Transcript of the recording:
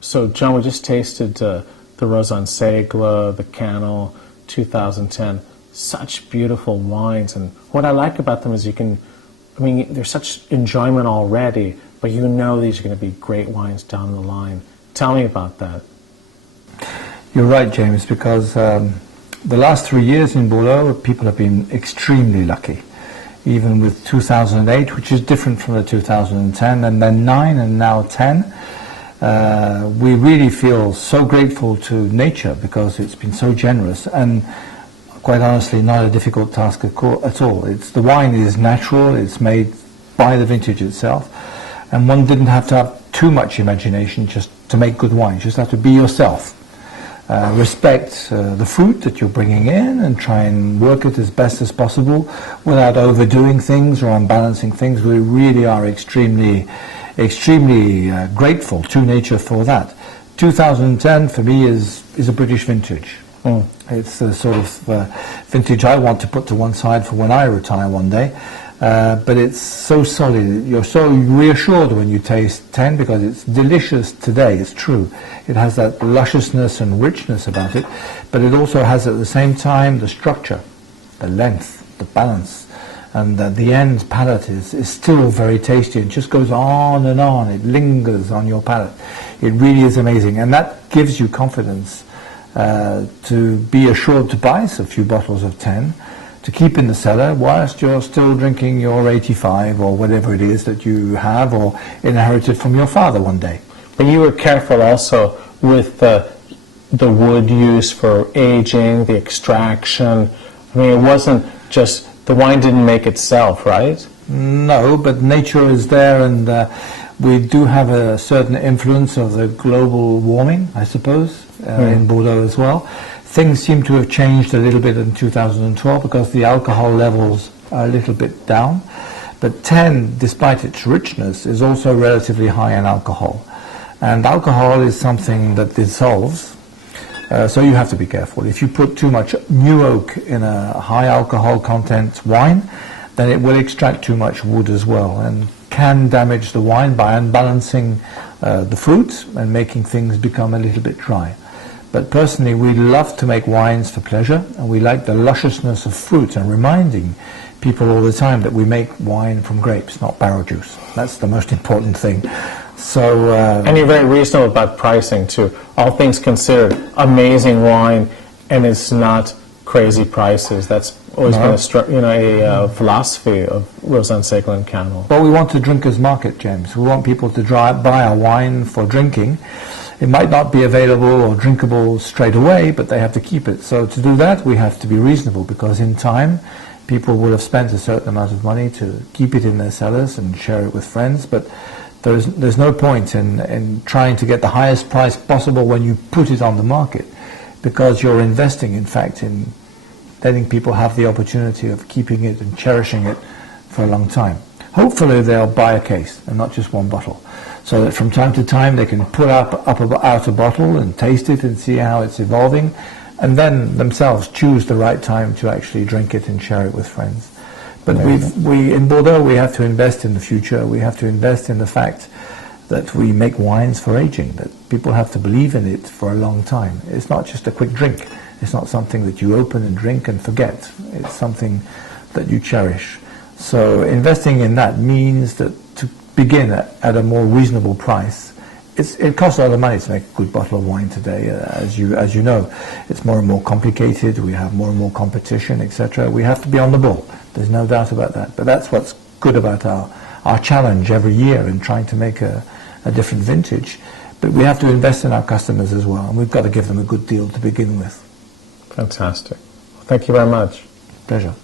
So, John, we just tasted the Rauzan-Ségla, the Cannel, 2010. Such beautiful wines, and what I like about them is there's such enjoyment already, but you know these are going to be great wines down the line. Tell me about that. You're right, James, because the last 3 years in Bordeaux, people have been extremely lucky. Even with 2008, which is different from the 2010, and then 9 and now 10. We really feel so grateful to nature because it's been so generous, and quite honestly not a difficult task at all. The wine is natural, it's made by the vintage itself, and one didn't have to have too much imagination just to make good wine. You just have to be yourself. Respect the fruit that you're bringing in and try and work it as best as possible without overdoing things or unbalancing things. We really are extremely grateful to nature for that. 2010 for me is a British vintage. It's the sort of vintage I want to put to one side for when I retire one day. But it's so solid. You're so reassured when you taste 10 because it's delicious today, it's true. It has that lusciousness and richness about it, but it also has at the same time the structure, the length, the balance, and the end palate is still very tasty. It just goes on and on. It lingers on your palate. It really is amazing, and that gives you confidence to be assured to buy a few bottles of 10 to keep in the cellar whilst you're still drinking your 85 or whatever it is that you have or inherited from your father one day. But you were careful also with the wood used for aging, the extraction. I mean, it wasn't just, the wine didn't make itself, right? No, but nature is there, and we do have a certain influence of the global warming, I suppose, in Bordeaux as well. Things seem to have changed a little bit in 2012 because the alcohol levels are a little bit down. But 10, despite its richness, is also relatively high in alcohol. And alcohol is something that dissolves, so you have to be careful. If you put too much new oak in a high alcohol content wine, then it will extract too much wood as well and can damage the wine by unbalancing the fruit and making things become a little bit dry. But personally, we love to make wines for pleasure, and we like the lusciousness of fruit and reminding people all the time that we make wine from grapes, not barrel juice. That's the most important thing. So, and you're very reasonable about pricing too. All things considered, amazing wine, and it's not crazy prices. That's always been a philosophy of Rauzan-Ségla and Cannel. Well, we want to drinkers market, James. We want people to buy our wine for drinking. It might not be available or drinkable straight away, but they have to keep it. So to do that, we have to be reasonable, because in time, people will have spent a certain amount of money to keep it in their cellars and share it with friends. But there's no point in trying to get the highest price possible when you put it on the market, because you're investing, in fact, in letting people have the opportunity of keeping it and cherishing it for a long time. Hopefully they'll buy a case and not just one bottle, so that from time to time they can pull out a bottle and taste it and see how it's evolving, and then themselves choose the right time to actually drink it and share it with friends. But we in Bordeaux, we have to invest in the future. We have to invest in the fact that we make wines for aging, that people have to believe in it for a long time. It's not just a quick drink. It's not something that you open and drink and forget. It's something that you cherish. So investing in that means that to begin at a more reasonable price, it costs a lot of money to make a good bottle of wine today. As you know, it's more and more complicated. We have more and more competition, etc. We have to be on the ball. There's no doubt about that. But that's what's good about our challenge every year in trying to make a different vintage. But we have to invest in our customers as well, and we've got to give them a good deal to begin with. Fantastic. Thank you very much. Pleasure.